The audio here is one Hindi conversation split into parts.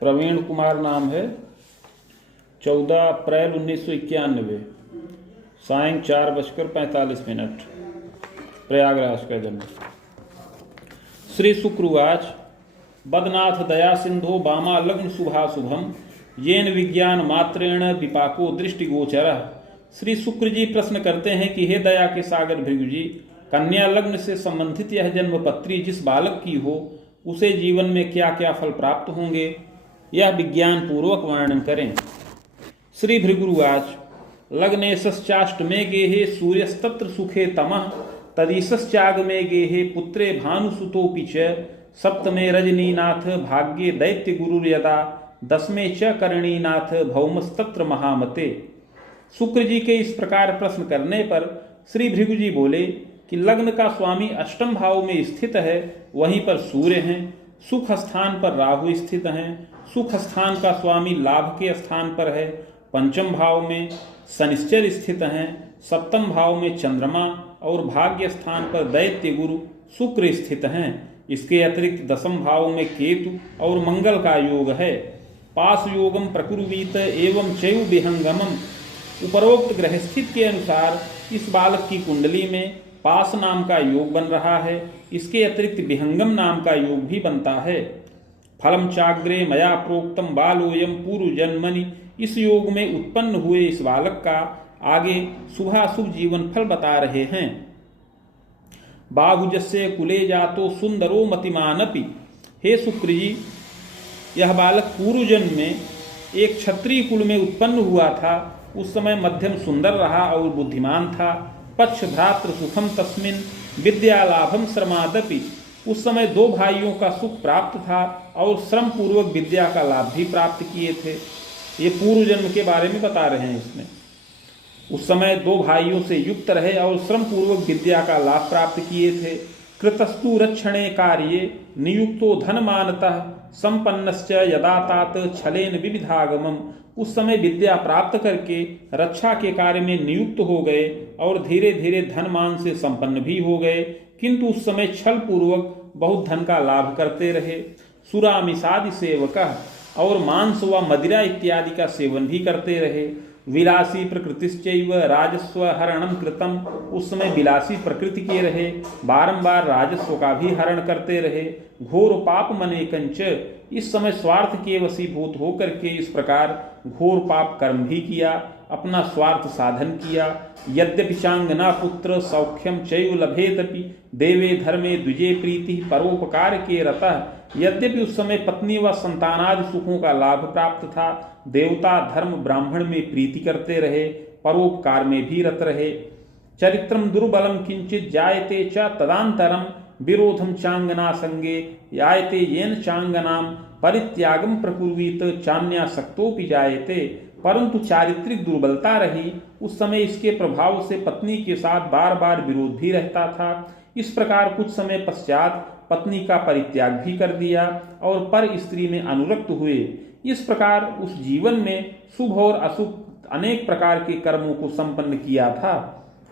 प्रवीण कुमार नाम है। 14 अप्रैल 1991 सायं 4:45 प्रयागराज का जन्म। श्री शुक्रवाच बदनाथ दया सिंधो बामा लग्न शुभाशुभम येन विज्ञान मात्रेण विपाको दृष्टिगोचरः। श्री शुक्र जी प्रश्न करते हैं कि हे दया के सागर भृगु जी, कन्या लग्न से संबंधित यह जन्म पत्री जिस बालक की हो उसे जीवन में क्या क्या फल प्राप्त होंगे, यह विज्ञान पूर्वक वर्णन करें। श्री भृगुवाच लग्नेशश्चाष्टमे गेहे सूर्यस्तत्र सुखे तमः तदीशश्चागमे गेहे पुत्रे भानुसुतोऽपि च सप्तमे रजनीनाथ भाग्ये दैत्य गुरुर्यदा दसमे च करणीनाथ भौमस्तत्र महामते। शुक्र जी के इस प्रकार प्रश्न करने पर श्री भृगु जी बोले कि लग्न का स्वामी अष्टम भाव में स्थित है, वहीं पर सूर्य हैं। सुख स्थान पर राहु स्थित हैं। सुख स्थान का स्वामी लाभ के स्थान पर है। पंचम भाव में शनिश्चर स्थित हैं। सप्तम भाव में चंद्रमा और भाग्य स्थान पर दैत्य गुरु शुक्र स्थित हैं। इसके अतिरिक्त दसम भाव में केतु और मंगल का योग है। पास योगम प्रकुर्वीत एवं चैव विहंगमम। उपरोक्त ग्रह स्थित के अनुसार इस बालक की कुंडली में पास नाम का योग बन रहा है। इसके अतिरिक्त विहंगम नाम का योग भी बनता है। फलम चाग्रे मया प्रोक्तम बालोयम पूर्व जन्मनि। इस योग में उत्पन्न हुए इस बालक का आगे शुभाशुभ जीवन फल बता रहे हैं। बाहुजस्य कुले जातो सुंदरो मतिमानपि। हे शुक्र जी, यह बालक पूर्व जन्म में एक क्षत्रिय कुल में उत्पन्न हुआ था। उस समय मध्यम सुंदर रहा और बुद्धिमान था। पक्ष भ्रातृ सुखम तस्मिन विद्यालाभम श्रमादपि। उस समय 2 भाइयों का सुख प्राप्त था और श्रम पूर्वक विद्या का लाभ भी प्राप्त किए थे। ये पूर्व जन्म के बारे में बता रहे हैं इसमें। उस समय 2 भाइयों से युक्त रहे और श्रम पूर्वक विद्या का लाभ प्राप्त किए थे। कृतस्तु रक्षणे कार्ये नियुक्तो धनमानतः संपन्नश्च यदा तात छलेन विविधागमम। उस समय विद्या प्राप्त करके रक्षा के कार्य में नियुक्त हो गए और धीरे धीरे धनमान से संपन्न भी हो गए, किंतु उस समय छल पूर्वक बहुत धन का लाभ करते रहे। सुरामिषादि सेवकः और मांस व मदिरा इत्यादि का सेवन भी करते रहे। विलासी प्रकृतिश्चैव राजस्व हरणम कृतम। उस समय विलासी प्रकृति के रहे, बारंबार राजस्व का भी हरण करते रहे। घोर पाप मनेकंच। इस समय स्वार्थ के वशीभूत होकर के इस प्रकार घोर पाप कर्म भी किया, अपना स्वार्थ साधन किया। यद्यपि चांगना पुत्र सौख्यम चैव लभेदपि देवे धर्मे द्विजे प्रीति परोपकार के रतः। यद्यपि उस समय पत्नी व संतानादि सुखों का लाभ प्राप्त था, देवता धर्म ब्राह्मण में प्रीति करते रहे, परोपकार में भी रत रहे। चरित्रम दुर्बलम किंचित जायते च तदांतरम विरोधम चांगना संगे यायते येन चांगनाम परित्यागम प्रकुर्वीत चान्यासक्तोपि जायते। परंतु चारित्रिक दुर्बलता रही। उस समय इसके प्रभाव से पत्नी के साथ बार बार विरोध भी रहता था। इस प्रकार कुछ समय पश्चात पत्नी का परित्याग भी कर दिया और पर स्त्री में अनुरक्त हुए। इस प्रकार उस जीवन में शुभ और अशुभ अनेक प्रकार के कर्मों को संपन्न किया था।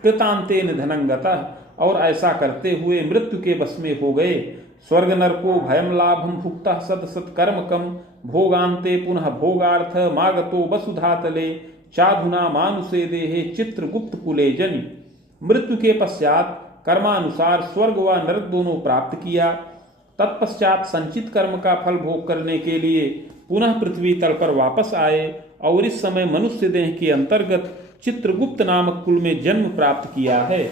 कृतांते निधनंगतः। और ऐसा करते हुए मृत्यु के वश में हो गए। स्वर्ग नरको भयम लाभम भुक्तः सत सत कर्म कम भोगांते पुनः भोगार्थ मागतो वसुधातले चाधुना मानुषे देहे चित्रगुप्त कुले जनि। मृत्यु के पश्चात कर्मानुसार स्वर्ग व नरक दोनों प्राप्त किया। तत्पश्चात संचित कर्म का फल भोग करने के लिए पुनः पृथ्वी तल पर वापस आए और इस समय मनुष्य देह के अंतर्गत चित्रगुप्त नामक कुल में जन्म प्राप्त किया है।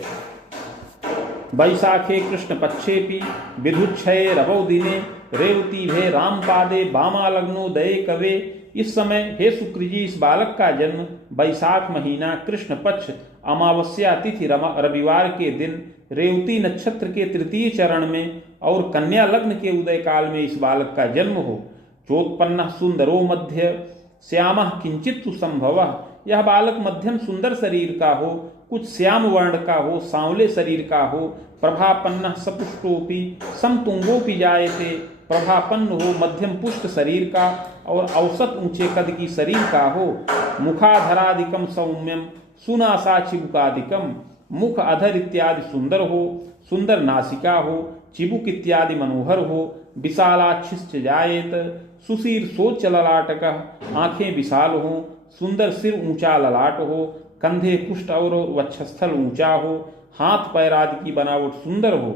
वैशाखे कृष्ण पक्षेपि विधुच्छये रवौ दिने रेवती भे रामपादे बामा लग्नो दये कवे। इस समय हे शुक्र जी, इस बालक का जन्म वैशाख महीना कृष्ण पक्ष अमावस्या तिथि रविवार के दिन रेवती नक्षत्र के 3य चरण में और कन्या लग्न के उदय काल में इस बालक का जन्म हो। चोत्पन्न सुंदरो मध्य श्यामः किंचित संभवः। यह बालक मध्यम सुंदर शरीर का हो, कुछ श्याम वर्ण का हो, सांवले शरीर का हो। प्रभापन्न सपुष्टोपि समतुंगोपि जायते। प्रभापन्न हो, मध्यम पुष्ट शरीर का और औसत ऊंचे कद की शरीर का हो। मुखाधरादिकम सौम्यम सुनासा चिबुकादिकम। मुख अधर इत्यादि सुंदर हो, सुंदर नासिका हो, चिबुक इत्यादि मनोहर हो। विशालाक्षिश्च जायेत। सुशीर्षोच्च ललाटकः, आंखें विशाल हों, सुंदर सिर ऊंचा ललाट हो, कंधे पुष्ट और वक्षस्थल ऊंचा हो, हाथ पैर आदि की बनावट सुंदर हो।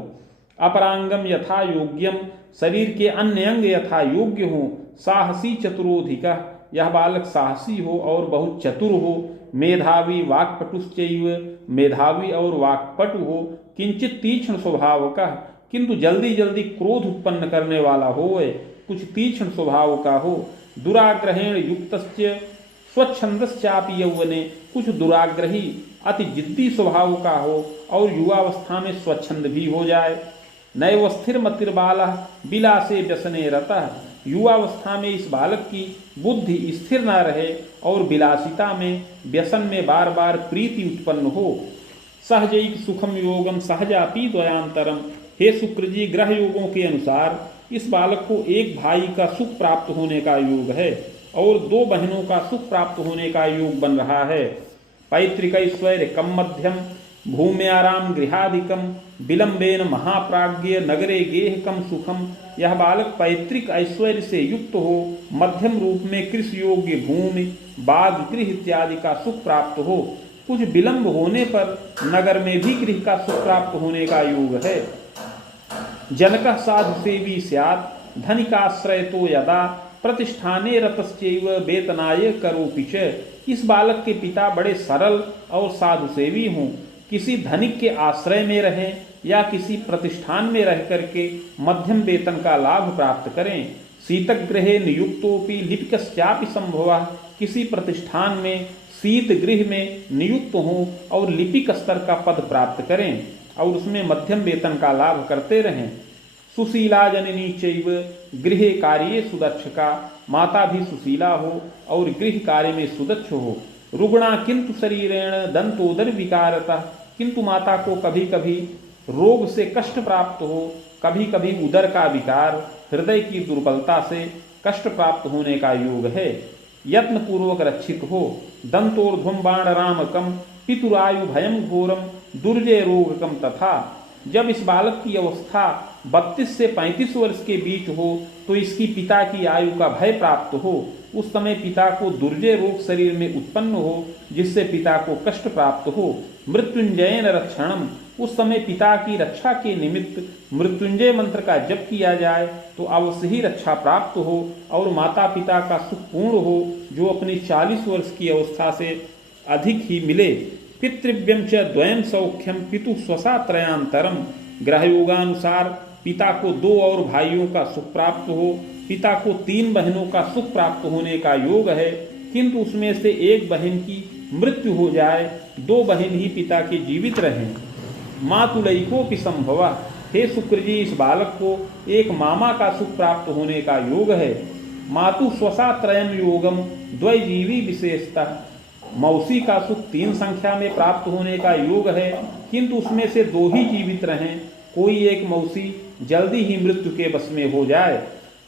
अपरांगम यथा योग्यम, शरीर के अन्य अंग यथा योग्य हो। साहसी चतुरोधिका, यह बालक साहसी हो और बहुत चतुर हो। मेधावी वाक्पटुश्चैव, मेधावी और वाक्पटु हो। किंचित तीक्ष्ण स्वभाव का, किंतु जल्दी जल्दी क्रोध उत्पन्न करने वाला हो, कुछ तीक्ष्ण स्वभाव का हो। दुराग्रहेण युक्तस्य स्वच्छंदश्चापि यौवने, कुछ दुराग्रही अति जिद्दी स्वभाव का हो और युवावस्था में स्वच्छंद भी हो जाए। नैव स्थिर मतिर्बालः बिलासे व्यसने रतः, युवावस्था में इस बालक की बुद्धि स्थिर न रहे और विलासिता में व्यसन में बार बार प्रीति उत्पन्न हो। सहजैक सुखम योगम सहजापि द्वयांतरम, हे शुक्र जी, ग्रह योगों के अनुसार इस बालक को एक भाई का सुख प्राप्त होने का योग है और दो बहनों का सुख प्राप्त होने का योग बन रहा है। पैतृक ऐश्वर्य कम मध्यम, भूम्याराम गृहादिकम, विलंबेन महाप्राज्ञ नगरे गेह कम सुखम, यह बालक पैतृक ऐश्वर्य से युक्त हो, मध्यम रूप में कृषि योग्य भूमि, बाग, गृह इत्यादि का सुख प्राप्त हो। कुछ विलंब होने पर नगर में भी गृह का सुख प्राप्त होने का योग है। जनकः साधु सेवी स्यात्, धनिकाश्रय तो यदा, प्रतिष्ठाने रतश्चैव वेतनाय करोपि च, इस बालक के पिता बड़े सरल और साधु सेवी हों, किसी धनिक के आश्रय में रहें या किसी प्रतिष्ठान में रह करके मध्यम वेतन का लाभ प्राप्त करें। शीतगृहे नियुक्तोपि लिपिकश्चापि संभवः, किसी प्रतिष्ठान में शीत गृह में नियुक्त हों और लिपिक स्तर का पद प्राप्त करें और उसमें मध्यम वेतन का लाभ करते रहें। सुशीला जननी चैव गृहे कार्ये सुदक्षका, माता भी सुशीला हो और गृह कार्य में सुदक्ष हो। रुग्णा किंतु शरीरेण दंतोदर विकारतः, किंतु माता को कभी कभी रोग से कष्ट प्राप्त हो, कभी कभी उदर का विकार, हृदय की दुर्बलता से कष्ट प्राप्त होने का योग है। यत्न पूर्वक रक्षित हो। दंतोर्ध्वम बाणरामकम, पितुरायु भयम घोरम, दुर्जय रोगकम तथा, जब इस बालक की अवस्था 32 से 35 वर्ष के बीच हो तो इसकी पिता की आयु का भय प्राप्त हो। उस समय पिता को दुर्जय रोग शरीर में उत्पन्न हो जिससे पिता को कष्ट प्राप्त हो। मृत्युंजयन रक्षणम, उस समय पिता की रक्षा के निमित्त मृत्युंजय मंत्र का जप किया जाए तो अवश्य ही रक्षा प्राप्त हो और माता पिता का सुख पूर्ण हो जो अपनी 40 वर्ष की अवस्था से अधिक ही मिले। पितृव्यम च द्वयम सौख्यम पितु स्वसा त्रयांतरम, ग्रह योगानुसार पिता को 2 और भाइयों का सुख प्राप्त हो, पिता को 3 बहनों का सुख प्राप्त होने का योग है, किंतु उसमें से एक बहन की मृत्यु हो जाए, 2 बहन ही पिता के जीवित रहें। मातुलैकोपि संभवा, हे शुक्र जी, इस बालक को एक मामा का सुख प्राप्त होने का योग है। मातु स्वसा त्रयम योगम द्वैजीवी विशेषतः, मौसी का सुख 3 संख्या में प्राप्त होने का योग है, किंतु उसमें से 2 ही जीवित रहें, कोई एक मौसी जल्दी ही मृत्यु के वश में हो जाए।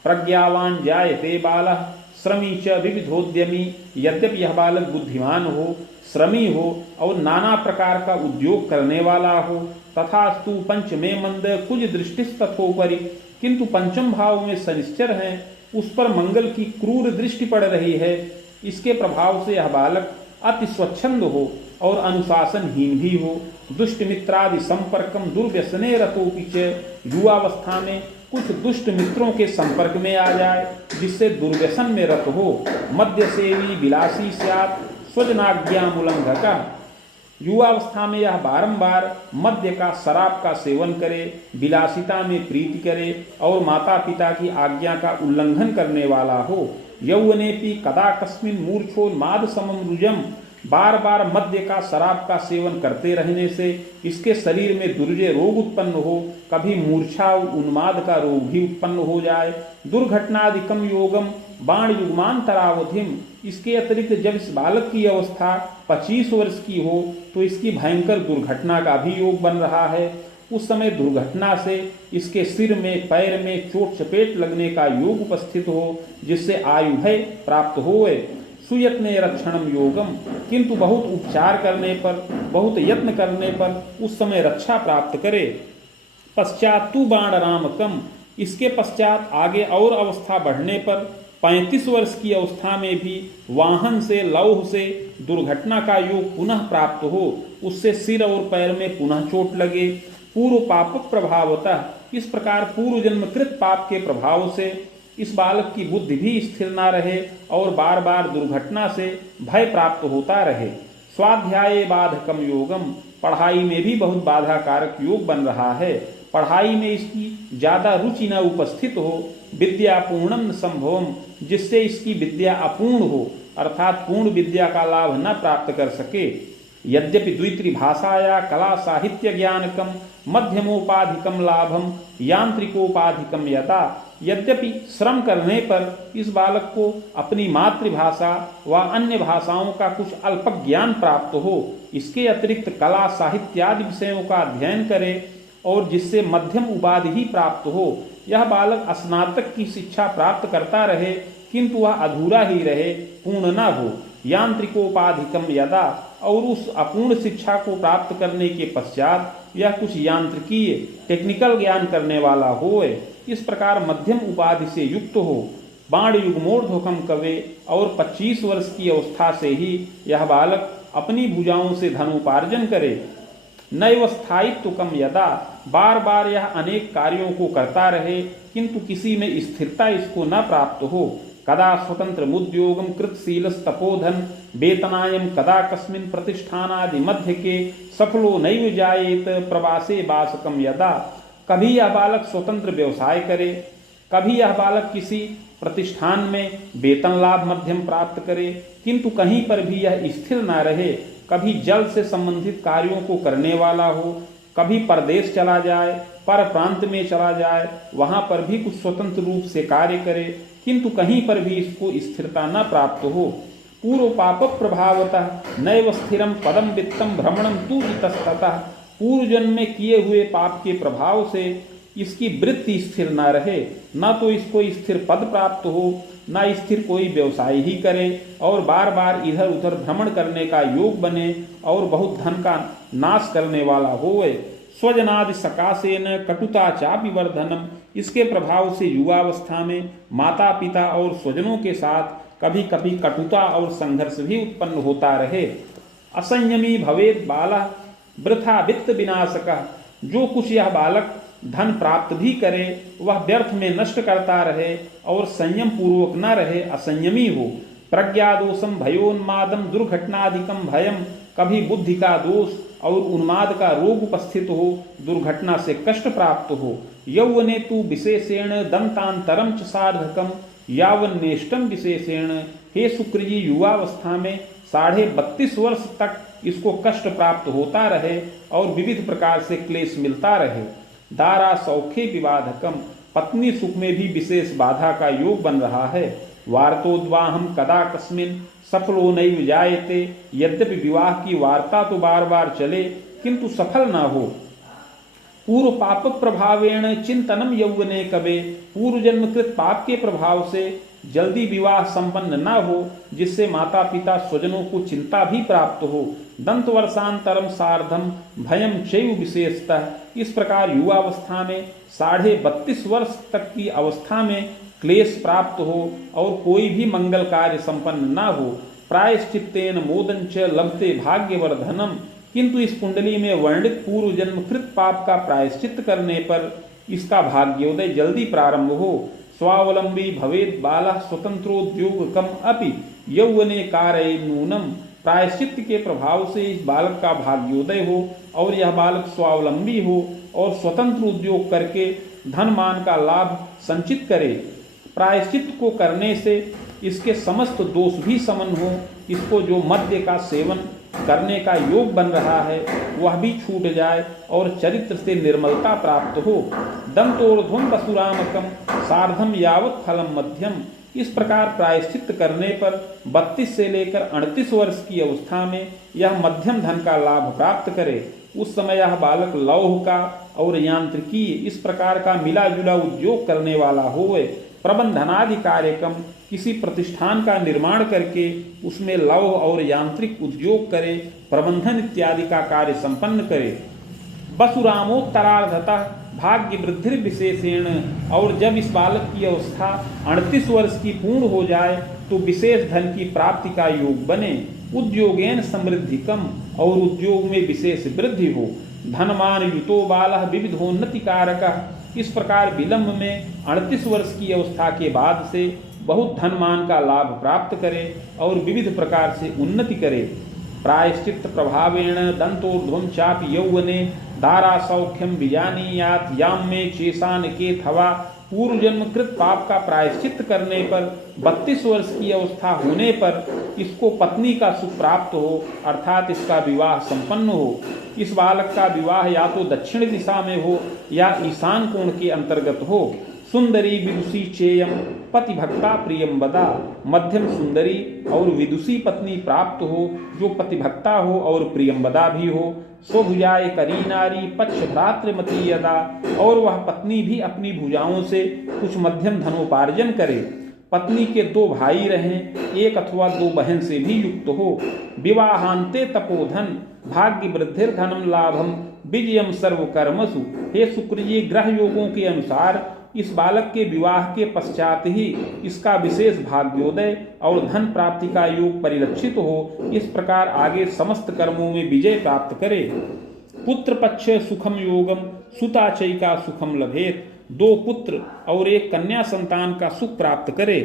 प्रज्ञावान जायते बालः श्रमी च विविधोद्यमी, यद्यपि यह बालक बुद्धिमान हो, श्रमी हो और नाना प्रकार का उद्योग करने वाला हो, तथास्तु पंचमे मंद कुछ दृष्टिस्तथोपरि, किंतु पंचम भाव में शनिश्चर हैं, उस पर मंगल की क्रूर दृष्टि पड़ रही है। इसके प्रभाव से यह बालक अति स्वच्छंद हो और अनुशासनहीन भी हो। दुष्ट मित्रादि संपर्कम दुर्व्यसने रतोपि च, युवावस्था में कुछ दुष्ट मित्रों के संपर्क में आ जाए जिससे दुर्व्यसन में रत हो। मद्य सेवी विलासी स्यात् स्वजनाज्ञामुल्लंघका, युवावस्था में यह बारंबार मद्य का, शराब का सेवन करे, विलासिता में प्रीति करे और माता पिता की आज्ञा का उल्लंघन करने वाला हो। यौवनेपि कदा कस्मिन् मूर्छोन्माद समम रुजम, बार बार मद्य का, शराब का सेवन करते रहने से इसके शरीर में दुर्जय रोग उत्पन्न हो, कभी मूर्छा उन्माद का रोग भी उत्पन्न हो जाए। दुर्घटनादिकम योगम बाण युग्मांतरावधिम, इसके अतिरिक्त जब इस बालक की अवस्था 25 वर्ष की हो तो इसकी भयंकर दुर्घटना का भी योग बन रहा है। उस समय दुर्घटना से इसके सिर में, पैर में चोट चपेट लगने का योग उपस्थित हो जिससे आयु भय प्राप्त होए। सुयत्ने रक्षणम योगम, किंतु बहुत उपचार करने पर, बहुत यत्न करने पर उस समय रक्षा प्राप्त करे। पश्चात तु बाण रामकम, इसके पश्चात आगे और अवस्था बढ़ने पर 35 वर्ष की अवस्था में भी वाहन से लौह से दुर्घटना का योग पुनः प्राप्त हो, उससे सिर और पैर में पुनः चोट लगे। पूर्व पाप प्रभावतः, इस प्रकार पूर्व जन्मकृत पाप के प्रभाव से इस बालक की बुद्धि भी स्थिर न रहे और बार बार दुर्घटना से भय प्राप्त होता रहे। स्वाध्याय बाधकम योगम, पढ़ाई में भी बहुत बाधा कारक योग बन रहा है। पढ़ाई में इसकी ज्यादा रुचि न उपस्थित हो। विद्या पूर्णम संभवम, जिससे इसकी विद्या अपूर्ण हो, अर्थात पूर्ण विद्या का लाभ न प्राप्त कर सके। यद्यपि द्वित्रिभाषाया कला साहित्य ज्ञानकम मध्यमोपाधिकम लाभम यांत्रिकोपाधिकम यथा, यद्यपि श्रम करने पर इस बालक को अपनी मातृभाषा व अन्य भाषाओं का कुछ अल्प ज्ञान प्राप्त हो, इसके अतिरिक्त कला साहित्य आदि विषयों का अध्ययन करे और जिससे मध्यम उपाधि ही प्राप्त हो। यह बालक स्नातक की शिक्षा प्राप्त करता रहे किंतु वह अधूरा ही रहे, पूर्ण न हो। यांत्रिकोपाधिकम यदा, और उस अपूर्ण शिक्षा को प्राप्त करने के पश्चात यह कुछ यांत्रिकीय टेक्निकल ज्ञान करने वाला होए, इस प्रकार मध्यम उपाधि से युक्त हो। बाण युग्मोर्ध्वकम कवे, और 25 वर्ष की अवस्था से ही यह बालक अपनी भुजाओं से धनोपार्जन करे। नैव स्थायित्व कम यदा, बार बार यह अनेक कार्यों को करता रहे किंतु किसी में स्थिरता इसको न प्राप्त हो। कदा स्वतंत्र उद्योगम कृतशीलस तपोधन वेतनायम कदा कस्मिन प्रतिष्ठानादि मध्य के सफलो नैव जायेत प्रवासे वासकम यदा, कभी यह बालक स्वतंत्र व्यवसाय करे, कभी यह बालक किसी प्रतिष्ठान में वेतन लाभ मध्यम प्राप्त करे किंतु कहीं पर भी यह स्थिर न रहे। कभी जल से संबंधित कार्यों को करने वाला हो, कभी परदेश चला जाए, पर प्रांत में चला जाए, वहां पर भी कुछ स्वतंत्र रूप से कार्य करे किंतु कहीं पर भी इसको स्थिरता न प्राप्त हो। पूर्व पाप प्रभावतः नैव स्थिरम पदम वित्तम भ्रमणम तु इतस्ततः, पूर्व जन्म में किए हुए पाप के प्रभाव से इसकी वृत्ति स्थिर न रहे, न तो इसको स्थिर पद प्राप्त हो, न स्थिर कोई व्यवसाय ही करे और बार बार इधर उधर भ्रमण करने का योग बने और बहुत धन का नाश करने वाला होए। स्वजनादि सकाशेन कटुता चापि वर्धनम, इसके प्रभाव से युवावस्था में माता पिता और स्वजनों के साथ कभी कभी कटुता और संघर्ष भी उत्पन्न होता रहे। असंयमी भवेद बाला वृथा वित्त विनाशकः, जो कुछ यह बालक धन प्राप्त भी करे वह व्यर्थ में नष्ट करता रहे और संयम पूर्वक न रहे, असंयमी हो। प्रज्ञादोषम भयोन्मादम दुर्घटनाधिकम भयम, कभी बुद्धि का दोष और उन्माद का रोग उपस्थित हो, दुर्घटना से कष्ट प्राप्त हो। यौवने तु विशेषेण दंतांतरम च सार्धकम यावन्नेष्टम विशेषेण, हे शुक्र जी युवावस्था में 32.5 वर्ष तक इसको कष्ट प्राप्त होता रहे और विविध प्रकार से क्लेश मिलता रहे। दारा सौखे विवाधकम, पत्नी सुख में भी विशेष बाधा का योग बन रहा है। वार्तोद्वाहम कदा कस्मिन सफलो नैव जायते, यद्यपि विवाह की वार्ता तो बार बार चले किंतु सफल न हो। पूर्व पाप प्रभावेण चिंतनम यौवने कवे, पूर्व जन्मकृत पाप के प्रभाव से जल्दी विवाह संपन्न न हो, जिससे माता पिता स्वजनों को चिंता भी प्राप्त हो। दंत वर्षांतरम सार्धम भयम चैव विशेषतः, इस प्रकार युवावस्था में 32.5 वर्ष तक की अवस्था में क्लेश प्राप्त हो और कोई भी मंगल कार्य संपन्न न हो। प्रायश्चित्तेन मोदंच लभते भाग्यवर्धनम, किंतु इस कुंडली में वर्णित पूर्व जन्मकृत पाप का प्रायश्चित करने पर इसका भाग्योदय जल्दी प्रारंभ हो। स्वावलंबी भवेद बाला स्वतंत्रोद्योग कम अपि यौवने कारय नूनम, प्रायश्चित के प्रभाव से इस बालक का भाग्योदय हो और यह बालक स्वावलंबी हो और स्वतंत्र उद्योग करके धन मान का लाभ संचित करे। प्रायश्चित को करने से इसके समस्त दोष भी समन हो, इसको जो मद्य का सेवन करने का योग बन रहा है वह भी छूट जाए और चरित्र से निर्मलता प्राप्त हो। दंतोर्ध्वम वसुरामकम सार्धम यावत फलम मध्यम, इस प्रकार प्रायश्चित करने पर 32 से लेकर 38 वर्ष की अवस्था में यह मध्यम धन का लाभ प्राप्त करे। उस समय यह बालक लौह का और यांत्रिकी इस प्रकार का मिला जुला उद्योग करने वाला होवे। प्रबंधनादि कार्यक्रम, किसी प्रतिष्ठान का निर्माण करके उसमें लौह और यांत्रिक उद्योग करे, प्रबंधन इत्यादि का कार्य संपन्न करे। वसुरामोत्तरार्धतः भाग्य वृद्धि विशेषेण, और जब इस बालक की अवस्था 38 वर्ष की पूर्ण हो जाए तो विशेष धन की प्राप्ति का योग बने। उद्योगेन समृद्धि कम, और उद्योग में विशेष वृद्धि हो। धनमान युतो बालः विविधोन्नति कारक, इस प्रकार विलंब में 38 वर्ष की अवस्था के बाद से बहुत धनमान का लाभ प्राप्त करे और विविध प्रकार से उन्नति करे। प्रायश्चित्त प्रभावेण दंतोर्ध्वं चापि यौवने दारा सौख्यम विजानीयात याम में चेसान के थवा, पूर्व जन्म कृत पाप का प्रायश्चित्त करने पर 32 वर्ष की अवस्था होने पर इसको पत्नी का सुख प्राप्त हो, अर्थात इसका विवाह संपन्न हो। इस बालक का विवाह या तो दक्षिण दिशा में हो या ईशान कोण के अंतर्गत हो। सुंदरी विदुषी चेयम पति भक्ता प्रियम बदा, मध्यम सुंदरी और विदुषी पत्नी प्राप्त हो जो पतिभक्ता हो और प्रियम्बदा भी हो। स्वभुजाए करी नारी पक्ष भ्रातृमती यदा, और वह पत्नी भी अपनी भुजाओं से कुछ मध्यम धनोपार्जन करे। पत्नी के 2 भाई रहें, 1 अथवा 2 बहन से भी युक्त हो। विवाहांते तपोधन भाग्य वृद्धिर धनम लाभम विजयम सर्वकर्मसु, हे शुक्र जी, ग्रह योगों के अनुसार इस बालक के विवाह के पश्चात ही इसका विशेष भाग्योदय और धन प्राप्ति का योग परिलक्षित हो। इस प्रकार आगे समस्त कर्मों में विजय प्राप्त करे। पुत्र पक्ष सुखम योगम सुताचयिका सुखम लभेत, 2 पुत्र और 1 कन्या संतान का सुख प्राप्त करे।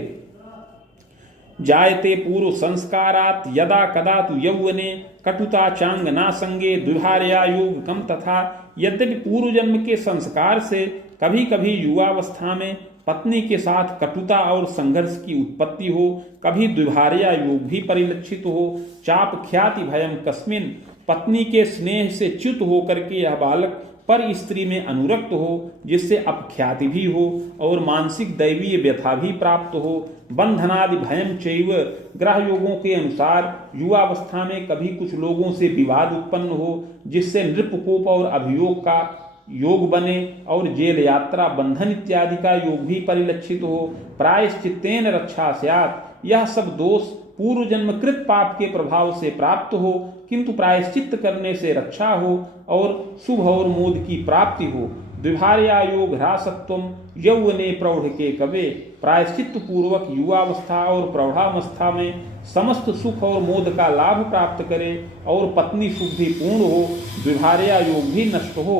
जायते पूर्व संस्कारात यदा कदा तु यौवने कटुता चांग ना संगे दुहार्या योग कम, तथा यद्यपि पूर्व जन्म के संस्कार से कभी कभी युवावस्था में पत्नी के साथ कटुता और संघर्ष की उत्पत्ति हो, कभी द्विभार्या योग भी परिलक्षित हो। चाप ख्याति भयम कस्मिन, पत्नी के स्नेह से च्युत होकर के यह बालक पर स्त्री में अनुरक्त हो, जिससे अपख्याति भी हो और मानसिक दैवीय व्यथा भी प्राप्त हो। बंधनादि भयम चैव, ग्रह योगों के अनुसार युवावस्था में कभी कुछ लोगों से विवाद उत्पन्न हो, जिससे नृपकोप और अभियोग का योग बने, और जेल यात्रा बंधन इत्यादि का योग भी परिलक्षित हो। प्रायश्चित्तेन रक्षा स्यात्, यह सब दोष पूर्व जन्म कृत पाप के प्रभाव से प्राप्त हो, किंतु प्रायश्चित्त करने से रक्षा हो और शुभ और मोद की प्राप्ति हो। द्विभार्या योग ह्रासत्वम यौवने प्रौढ़ के कवे, प्रायश्चित्त पूर्वक युवावस्था और प्रौढ़ावस्था में समस्त सुख और मोद का लाभ प्राप्त करे और पत्नी सुख भी पूर्ण हो, द्विभार्या योग भी नष्ट हो।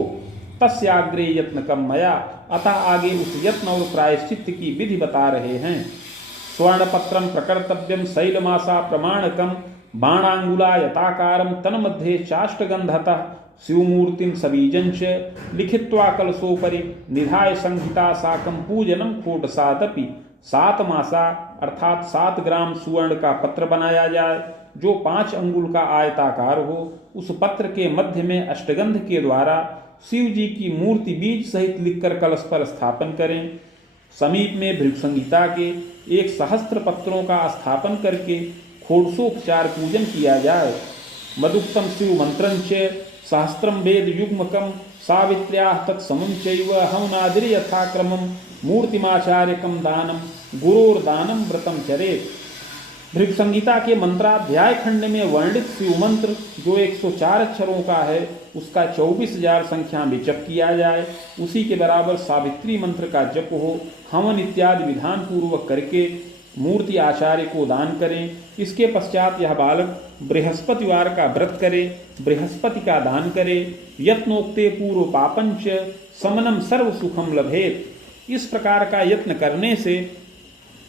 तस्याग्रे यत्न कम मया, अतः आगे उस यत्न और प्रायश्चित्त की विधि बता रहे हैं। स्वर्णपत्रम प्रकर्तव्यम शैलमासा प्रमाणकम बाणांगुला यताकारम तन्मध्ये चाष्टगंधतः शिवमूर्तिं सबीजंच लिखित्वा कलशोपरि निधाय संहिता साकं पूजनम कोटसादपि। 7 मासा अर्थात 7 ग्राम सुवर्ण का पत्र बनाया जाए जो 5 अंगुल का आयताकार हो। उस पत्र के मध्य में अष्टगंध के द्वारा शिव जी की मूर्ति बीज सहित लिखकर कलश पर स्थापन करें। समीप में भृगु संहिता के 1 सहस्त्र पत्रों का स्थापन करके षोडशोपचार पूजन किया जाए। मदुक्तम शिव मंत्रंच सहस्त्रम वेद युग्मकम सावित्र्याः तत्समं चैव हवनादिर यथाक्रमं मूर्तिमाचार्यकम दानम गुरोर्दानम व्रतम चरेत्। भृगु संहिता के मंत्राध्याय खंड में वर्णित शिव मंत्र जो 104 अक्षरों का है उसका 24,000 संख्या में जप किया जाए। उसी के बराबर सावित्री मंत्र का जप हो। हवन इत्यादि विधान पूर्वक करके मूर्ति आचार्य को दान करें। इसके पश्चात यह बालक बृहस्पतिवार का व्रत करे, बृहस्पति का दान करे। यत्नोक्ते पूर्व पापंच समनम सर्व सुखम लभेत। इस प्रकार का यत्न करने से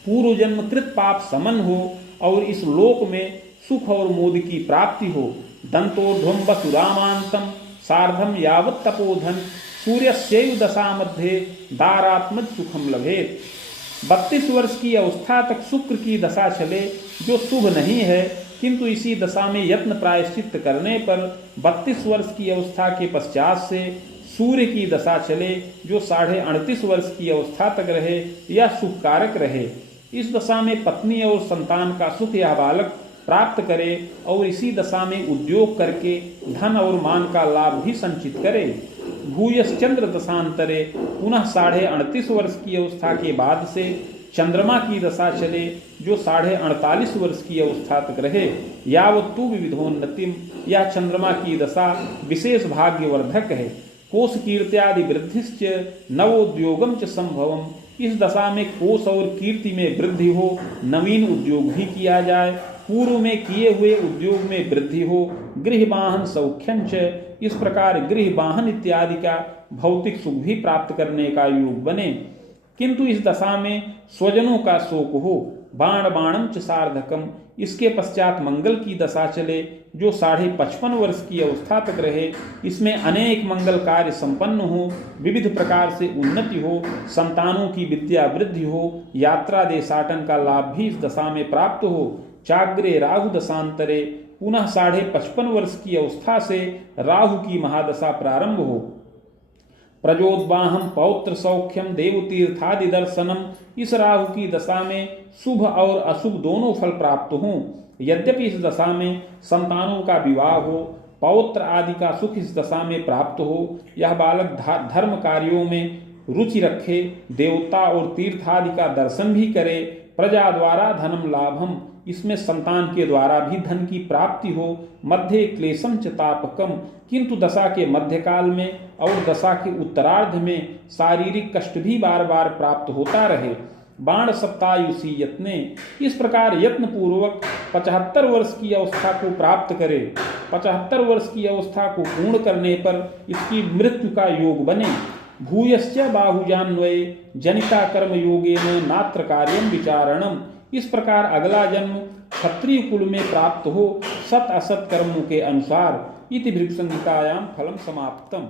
पूर्व जन्म कृत पाप समन हो और इस लोक में सुख और मोद की प्राप्ति हो। दंतोर्ध्वम वसुरामांतम सार्धम यावत् तपोधन सूर्यस्यैव दशा मध्ये दारात्मज सुखम लभेत। 32 वर्ष की अवस्था तक शुक्र की दशा चले जो शुभ नहीं है, किंतु इसी दशा में यत्न प्रायश्चित करने पर 32 वर्ष की अवस्था के पश्चात से सूर्य की दशा चले जो 38.5 वर्ष की अवस्था तक रहे या सुख कारक रहे। इस दशा में पत्नी और संतान का सुख यह बालक प्राप्त करे और इसी दशा में उद्योग करके धन और मान का लाभ भी संचित करे। भूयश्चंद्र दशांतरे पुनः 38.5 वर्ष की अवस्था के बाद से चंद्रमा की दशा चले जो 48 वर्ष की अवस्था तक रहे। यावत्तु विविधोन्नतिम, यह चंद्रमा की दशा विशेष भाग्यवर्धक है। कोश कीर्त्यादि वृद्धिश्च नवोद्योगम च संभवम। इस दशा में कोश और कीर्ति में वृद्धि हो, नवीन उद्योग भी किया जाए, पूर्व में किए हुए उद्योग में वृद्धि हो, गृह वाहन सौख्यंच, इस प्रकार गृह वाहन इत्यादि का भौतिक सुख भी प्राप्त करने का योग बने। किंतु इस दशा में स्वजनों का शोक हो, बाण बाणम च सार्धकम, इसके पश्चात मंगल की दशा चले जो 55.5 वर्ष की अवस्था तक रहे, इसमें अनेक मंगल कार्य संपन्न हो, विविध प्रकार से उन्नति हो, संतानों की विद्या वृद्धि हो, यात्रा देशाटन का लाभ भी इस दशा में प्राप्त हो, चाग्रे राहु दशांतरे, पुनः 55.5 वर्ष की अवस्था से राहु की महादशा प्रारंभ हो, प्रजोद्वाहम पौत्र सौख्यम देवतीर्थादि दर्शनम, इस राहु की दशा में शुभ और अशुभ दोनों फल प्राप्त हों। यद्यपि इस दशा में संतानों का विवाह हो, पौत्र आदि का सुख इस दशा में प्राप्त हो, यह बालक धर्म कार्यों में रुचि रखे, देवता और तीर्थ आदि का दर्शन भी करे, प्रजा द्वारा धनम लाभम, इसमें संतान के द्वारा भी धन की प्राप्ति हो, मध्य क्लेशम च तापकम, किंतु दशा के मध्यकाल में और दशा के उत्तरार्ध में शारीरिक कष्ट भी बार बार प्राप्त होता रहे। बाण सप्तायुषी यत्ने, इस प्रकार यत्न पूर्वक 75 वर्ष की अवस्था को प्राप्त करे, 75 वर्ष की अवस्था को पूर्ण करने पर इसकी मृत्यु का योग बने। भूयश्च बाहुजान्वये जनिता कर्म योगेन नात्र कार्यम विचारणम, इस प्रकार अगला जन्म क्षत्रिय कुल में प्राप्त हो, सत असत कर्मों के अनुसार। इति भृगुसंहितायां फलम समाप्तम।